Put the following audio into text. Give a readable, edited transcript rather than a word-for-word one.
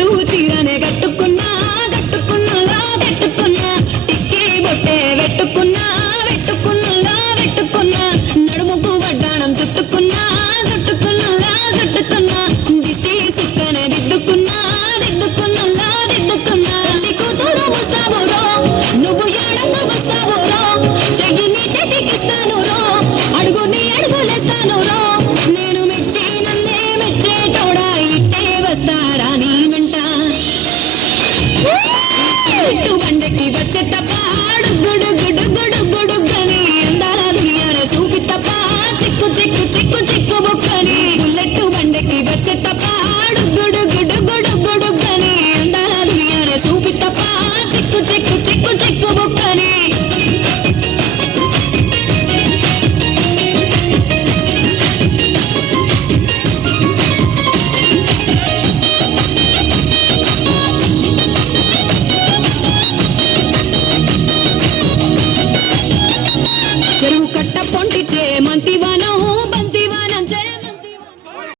పట్టు చీరనే కట్టుకున్నా కట్టుకున్నలా కట్టుకున్నా టిక్కి బొట్టే వెట్టుకున్నా వెట్టుకున్నలా వెట్టుకున్నా నడుముకు వడ్డాణం చుట్టుకున్నా చుట్టుకున్నలా చుట్టుకున్నా దిష్టి సుక్కనే దిద్దుకున్నా దిద్దుకున్నలా దిద్దుకున్నా తల్లి కూతురు వస్తావురో నువ్వు ఏడంగా వస్తావురో చెయ్యిని చేతికిస్తాను రో అడుగు నీ అడుగులేస్తాను రో నేను మెచ్చి నన్నే మెచ్చేటోడా ఇట్టే వస్తారా నీ వెంట బండకి వచ్చేట పాడు గుడు గుడు గుడు